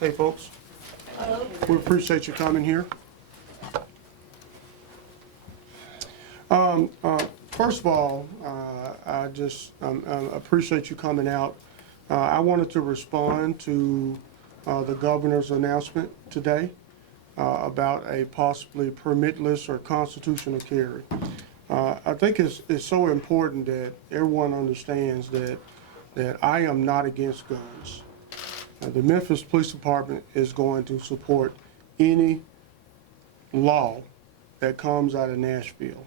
Hey, folks. We appreciate you coming here. First of all, I just appreciate you coming out. I wanted to respond to the governor's announcement today about a possibly permitless or constitutional carry. I think it's so important that everyone understands that I am not against guns. The Memphis Police Department is going to support any law that comes out of Nashville.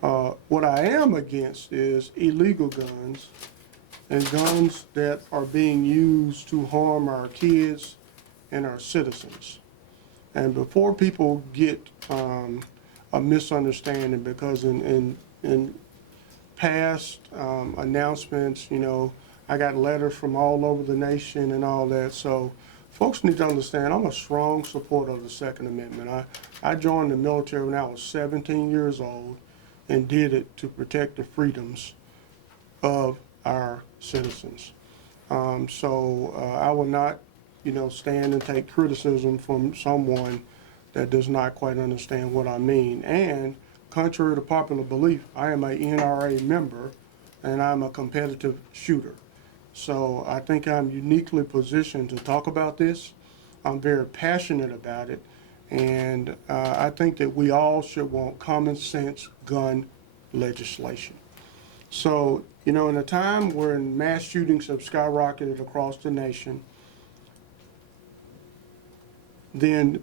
What I am against is illegal guns and guns that are being used to harm our kids and our citizens. And before people get a misunderstanding, because in past announcements, you know, I got letters from all over the nation and all that. So folks need to understand I'm a strong supporter of the Second Amendment. I joined the military when I was 17 years old and did it to protect the freedoms of our citizens. I will not, you know, stand and take criticism from someone that does not quite understand what I mean. And contrary to popular belief, I am a NRA member and I'm a competitive shooter. So I think I'm uniquely positioned to talk about this. I'm very passionate about it. And I think that we all should want common sense gun legislation. So, you know, in a time where mass shootings have skyrocketed across the nation, then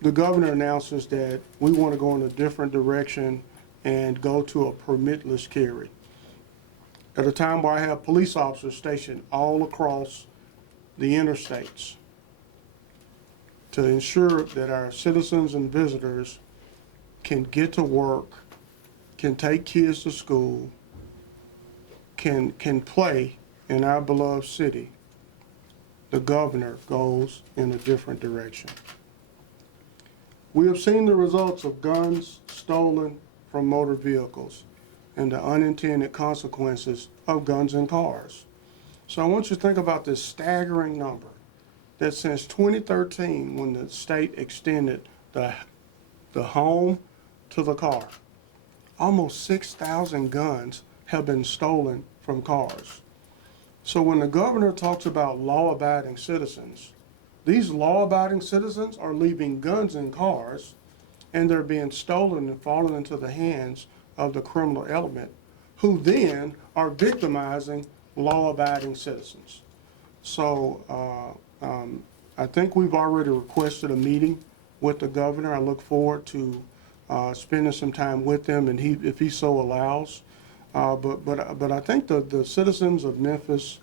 the governor announces that we want to go in a different direction and go to a permitless carry. At a time where I have police officers stationed all across the interstates to ensure that our citizens and visitors can get to work, can take kids to school, can play in our beloved city, the governor goes in a different direction. We have seen the results of guns stolen from motor vehicles and the unintended consequences of guns in cars. So I want you to think about this staggering number that since 2013, when the state extended the home to the car, almost 6,000 guns have been stolen from cars. So when the governor talks about law-abiding citizens, these law-abiding citizens are leaving guns in cars and they're being stolen and falling into the hands of the criminal element, who then are victimizing law-abiding citizens. So I think we've already requested a meeting with the governor. I look forward to spending some time with him, and if he so allows. But I think the citizens of Memphis,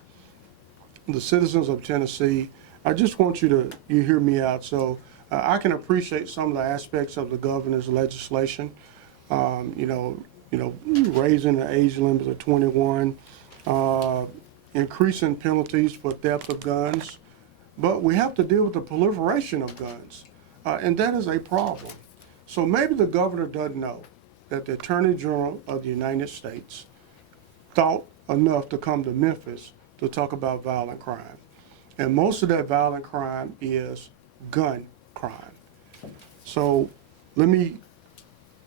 the citizens of Tennessee, I just want you hear me out. So I can appreciate some of the aspects of the governor's legislation. Raising the age limit to 21, increasing penalties for theft of guns, but we have to deal with the proliferation of guns, and that is a problem. So maybe the governor doesn't know that the Attorney General of the United States thought enough to come to Memphis to talk about violent crime. And most of that violent crime is gun crime. So let me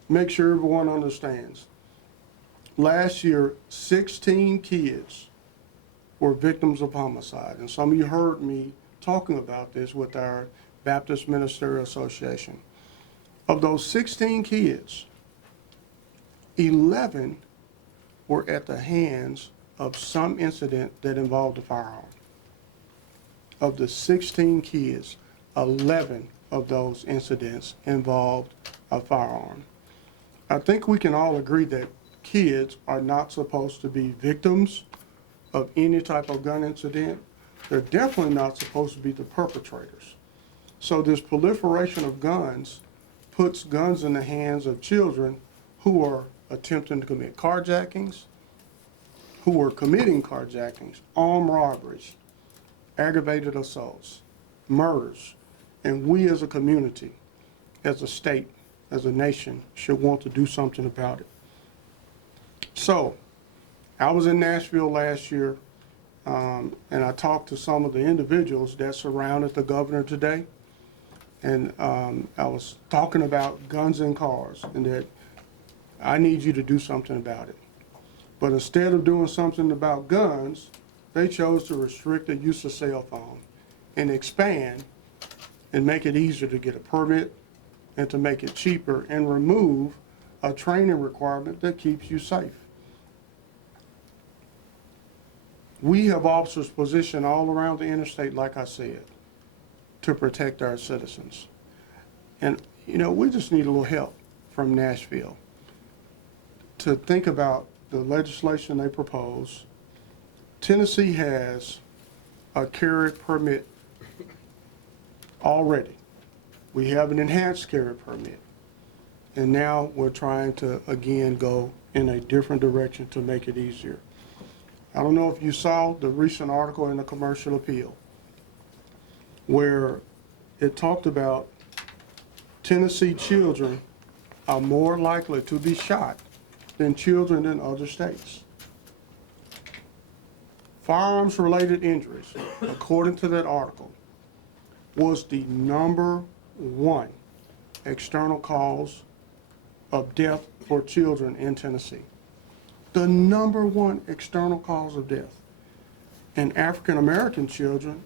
make sure everyone understands. Last year, 16 kids were victims of homicide. And some of you heard me talking about this with our Baptist Ministerial Association. Of those 16 kids, 11 were at the hands of some incident that involved a firearm. Of the 16 kids, 11 of those incidents involved a firearm. I think we can all agree that kids are not supposed to be victims of any type of gun incident. They're definitely not supposed to be the perpetrators. So this proliferation of guns puts guns in the hands of children who are attempting to commit carjackings, who are committing carjackings, armed robberies, aggravated assaults, murders. And we as a community, as a state, as a nation, should want to do something about it. So, I was in Nashville last year and I talked to some of the individuals that surrounded the governor today, and I was talking about guns and cars, and that I need you to do something about it. But instead of doing something about guns, they chose to restrict the use of cell phone and expand and make it easier to get a permit and to make it cheaper and remove a training requirement that keeps you safe. We have officers positioned all around the interstate, like I said, to protect our citizens. And, you know, we just need a little help from Nashville to think about the legislation they propose. Tennessee has a carry permit already. We have an enhanced carry permit. And now we're trying to, again, go in a different direction to make it easier. I don't know if you saw the recent article in the Commercial Appeal where it talked about Tennessee children are more likely to be shot than children in other states. Firearms-related injuries, according to that article, was the #1 external cause of death for children in Tennessee. The #1 external cause of death. And African American children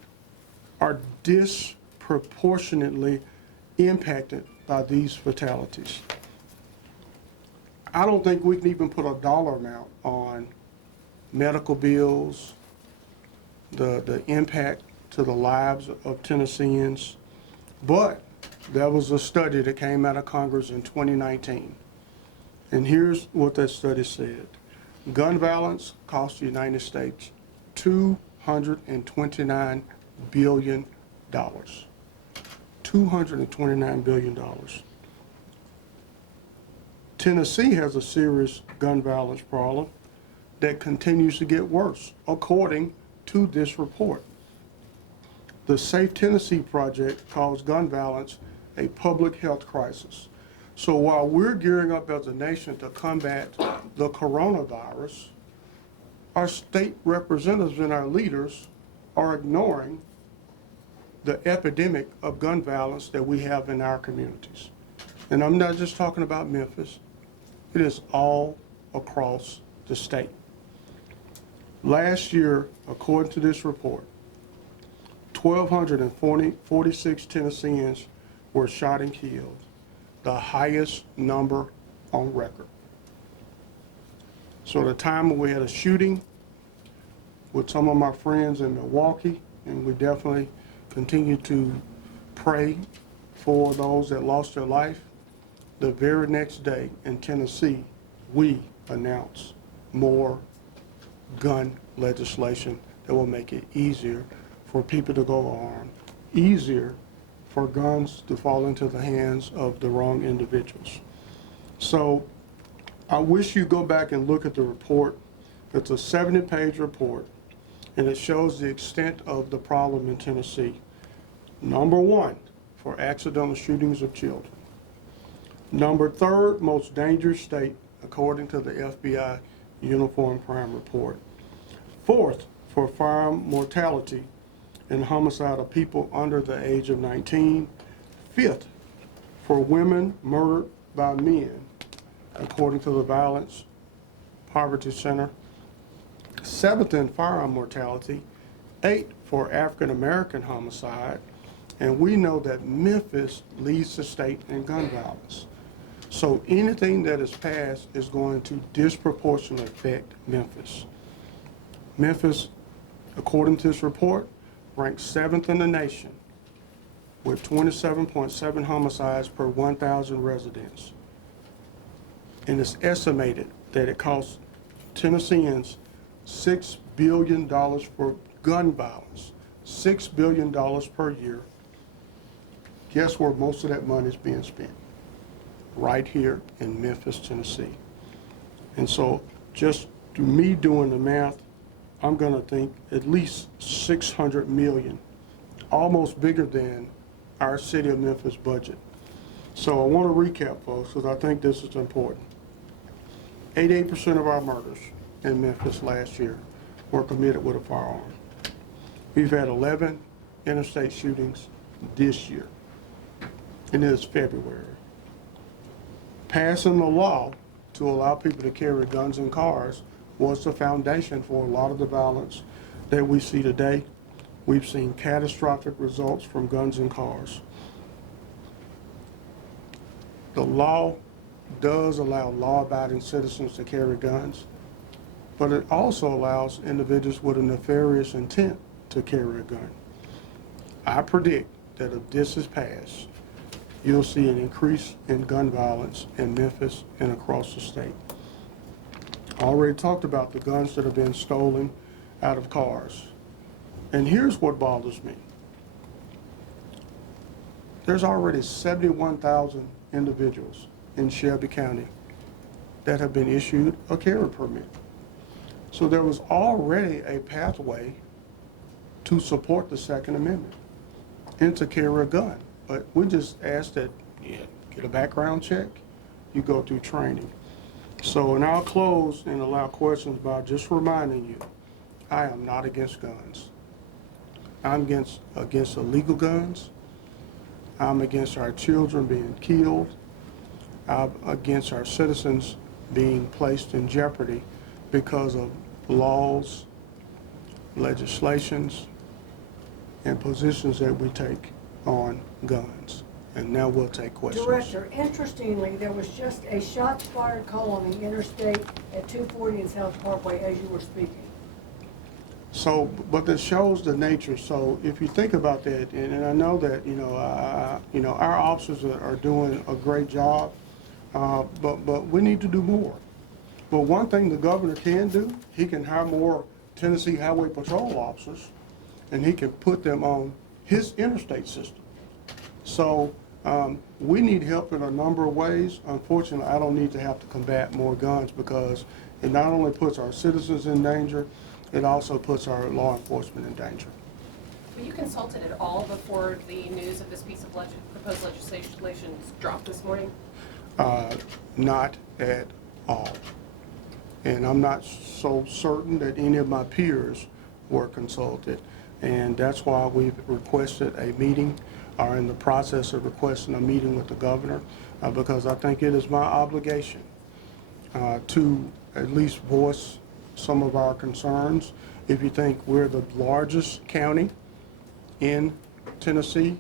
are disproportionately impacted by these fatalities. I don't think we can even put a dollar amount on medical bills, the impact to the lives of Tennesseans, but there was a study that came out of Congress in 2019. And here's what that study said. Gun violence cost the United States $229 billion. $229 billion. Tennessee has a serious gun violence problem that continues to get worse, according to this report. The Safe Tennessee Project calls gun violence a public health crisis. So while we're gearing up as a nation to combat the coronavirus, our state representatives and our leaders are ignoring the epidemic of gun violence that we have in our communities. And I'm not just talking about Memphis. It is all across the state. Last year, according to this report, 1,246 Tennesseans were shot and killed, the highest number on record. So at a time when we had a shooting with some of my friends in Milwaukee, and we definitely continue to pray for those that lost their life, the very next day in Tennessee, we announced more gun legislation that will make it easier for people to go armed, easier for guns to fall into the hands of the wrong individuals. So I wish you go back and look at the report. It's a 70-page report, and it shows the extent of the problem in Tennessee. #1 for accidental shootings of children. #3 most dangerous state, according to the FBI Uniform Crime Report. 4th for firearm mortality and homicide of people under the age of 19. 5th for women murdered by men, according to the Violence Poverty Center. 7th in firearm mortality. 8th for African American homicide. And we know that Memphis leads the state in gun violence. So anything that is passed is going to disproportionately affect Memphis. Memphis, according to this report, ranks 7th in the nation with 27.7 homicides per 1,000 residents. And it's estimated that it costs Tennesseans $6 billion for gun violence, $6 billion per year. Guess where most of that money is being spent? Right here in Memphis, Tennessee. And so just to me doing the math, I'm going to think at least $600 million, almost bigger than our city of Memphis budget. So I want to recap, folks, because I think this is important. 88% of our murders in Memphis last year were committed with a firearm. We've had 11 interstate shootings this year, and it is February. Passing the law to allow people to carry guns in cars was the foundation for a lot of the violence that we see today. We've seen catastrophic results from guns in cars. The law does allow law-abiding citizens to carry guns, but it also allows individuals with a nefarious intent to carry a gun. I predict that if this is passed, you'll see an increase in gun violence in Memphis and across the state. I already talked about the guns that have been stolen out of cars. And here's what bothers me. There's already 71,000 individuals in Shelby County that have been issued a carry permit. So there was already a pathway to support the Second Amendment and to carry a gun. But we just ask that you get a background check, you go through training. So, and I'll close and allow questions by just reminding you, I am not against guns. I'm against illegal guns. I'm against our children being killed. I'm against our citizens being placed in jeopardy because of laws, legislations, and positions that we take on guns. And now we'll take questions. Director, interestingly, there was just a shots fired call on the interstate at 240 and South Parkway as you were speaking. So, but that shows the nature. So if you think about that, and I know that, our officers are doing a great job, but we need to do more. But one thing the governor can do, he can hire more Tennessee Highway Patrol officers, and he can put them on his interstate system. So we need help in a number of ways. Unfortunately, I don't need to have to combat more guns because it not only puts our citizens in danger, it also puts our law enforcement in danger. Were you consulted at all before the news of this piece of proposed legislation dropped this morning? Not at all. And I'm not so certain that any of my peers were consulted. And that's why we've requested a meeting, are in the process of requesting a meeting with the governor, because I think it is my obligation to at least voice some of our concerns. If you think we're the largest county in Tennessee,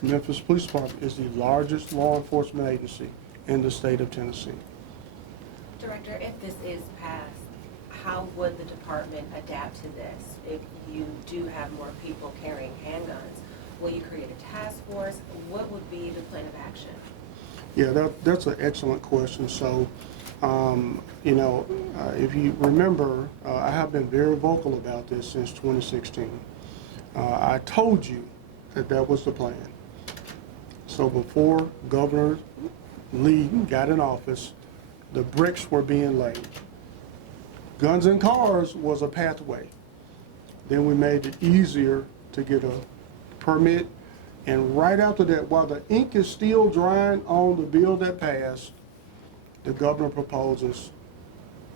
Memphis Police Department is the largest law enforcement agency in the state of Tennessee. Director, if this is passed, how would the department adapt to this? If you do have more people carrying handguns, will you create a task force? What would be the plan of action? Yeah, that's an excellent question. So, if you remember, I have been very vocal about this since 2016. I told you that was the plan. So before Governor Lee got in office, the bricks were being laid. Guns in cars was a pathway. Then we made it easier to get a permit. And right after that, while the ink is still drying on the bill that passed, the governor proposes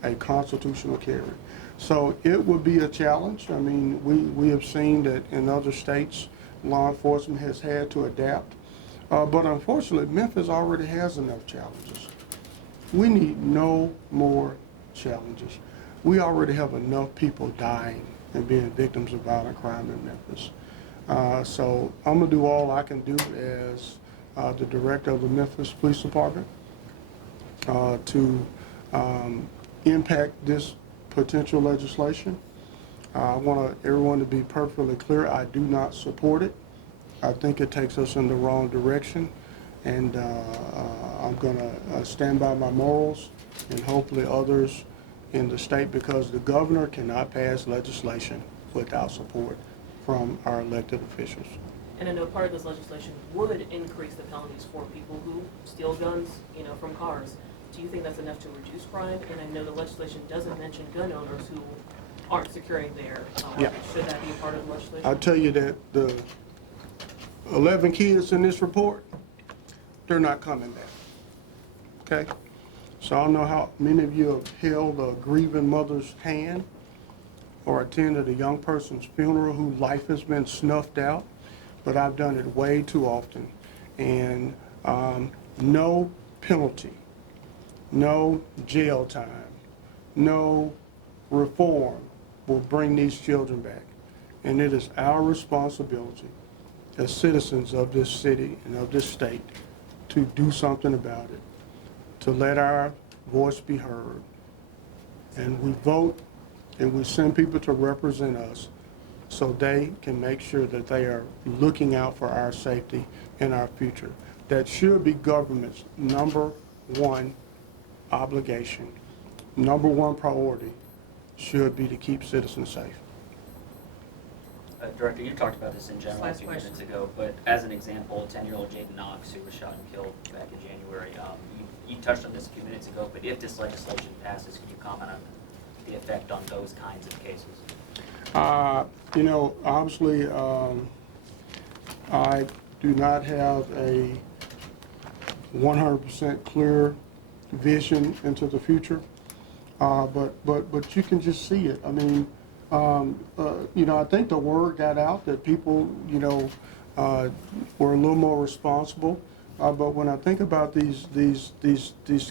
a constitutional carry. So it would be a challenge. I mean, we have seen that in other states, law enforcement has had to adapt. But unfortunately, Memphis already has enough challenges. We need no more challenges. We already have enough people dying and being victims of violent crime in Memphis. So I'm gonna do all I can do as the director of the Memphis Police Department to impact this potential legislation. I want everyone to be perfectly clear, I do not support it. I think it takes us in the wrong direction, and I'm gonna stand by my morals and hopefully others in the state, because the governor cannot pass legislation without support from our elected officials. And I know part of this legislation would increase the penalties for people who steal guns, from cars. Do you think that's enough to reduce crime? And I know the legislation doesn't mention gun owners who aren't securing their Yeah. Should that be a part of the legislation? I'll tell you that the 11 kids in this report, they're not coming back, okay? So I don't know how many of you have held a grieving mother's hand or attended a young person's funeral whose life has been snuffed out, but I've done it way too often. And no penalty, no jail time, no reform will bring these children back. And it is our responsibility as citizens of this city and of this state to do something about it, to let our voice be heard. And we vote and we send people to represent us so they can make sure that they are looking out for our safety and our future. That should be government's number one obligation, number one priority should be to keep citizens safe. Director, you talked about this in general a Last few question. minutes ago, but as an example, 10-year-old Jaden Knox, who was shot and killed back in January, you touched on this a few minutes ago, but if this legislation passes, can you comment on the effect on those kinds of cases? You know, obviously, I do not have a 100% clear vision into the future, but you can just see it. I mean, you know, I think the word got out that people, you know, were a little more responsible. But when I think about these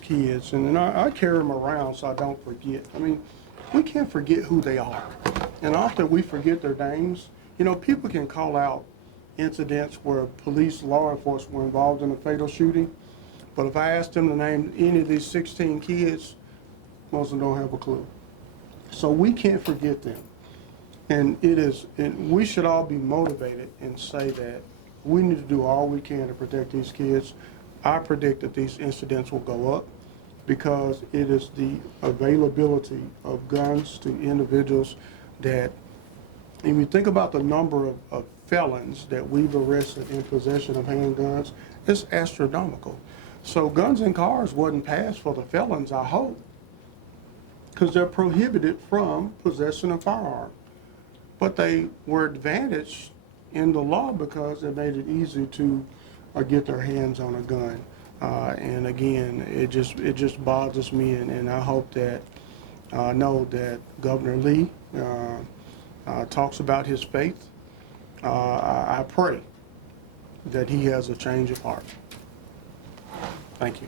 kids, and I carry them around so I don't forget. I mean, we can't forget who they are, and often we forget their names. You know, people can call out incidents where police, law enforcement were involved in a fatal shooting, but if I ask them to name any of these 16 kids, most of them don't have a clue. So we can't forget them. And we should all be motivated and say that we need to do all we can to protect these kids. I predict that these incidents will go up because it is the availability of guns to individuals that, if you think about the number of felons that we've arrested in possession of handguns, it's astronomical. So guns in cars wasn't passed for the felons, I hope, because they're prohibited from possessing a firearm. But they were advantaged in the law because it made it easy to get their hands on a gun. And again, it just bothers me, and I hope that know that Governor Lee talks about his faith. I pray that he has a change of heart. Thank you.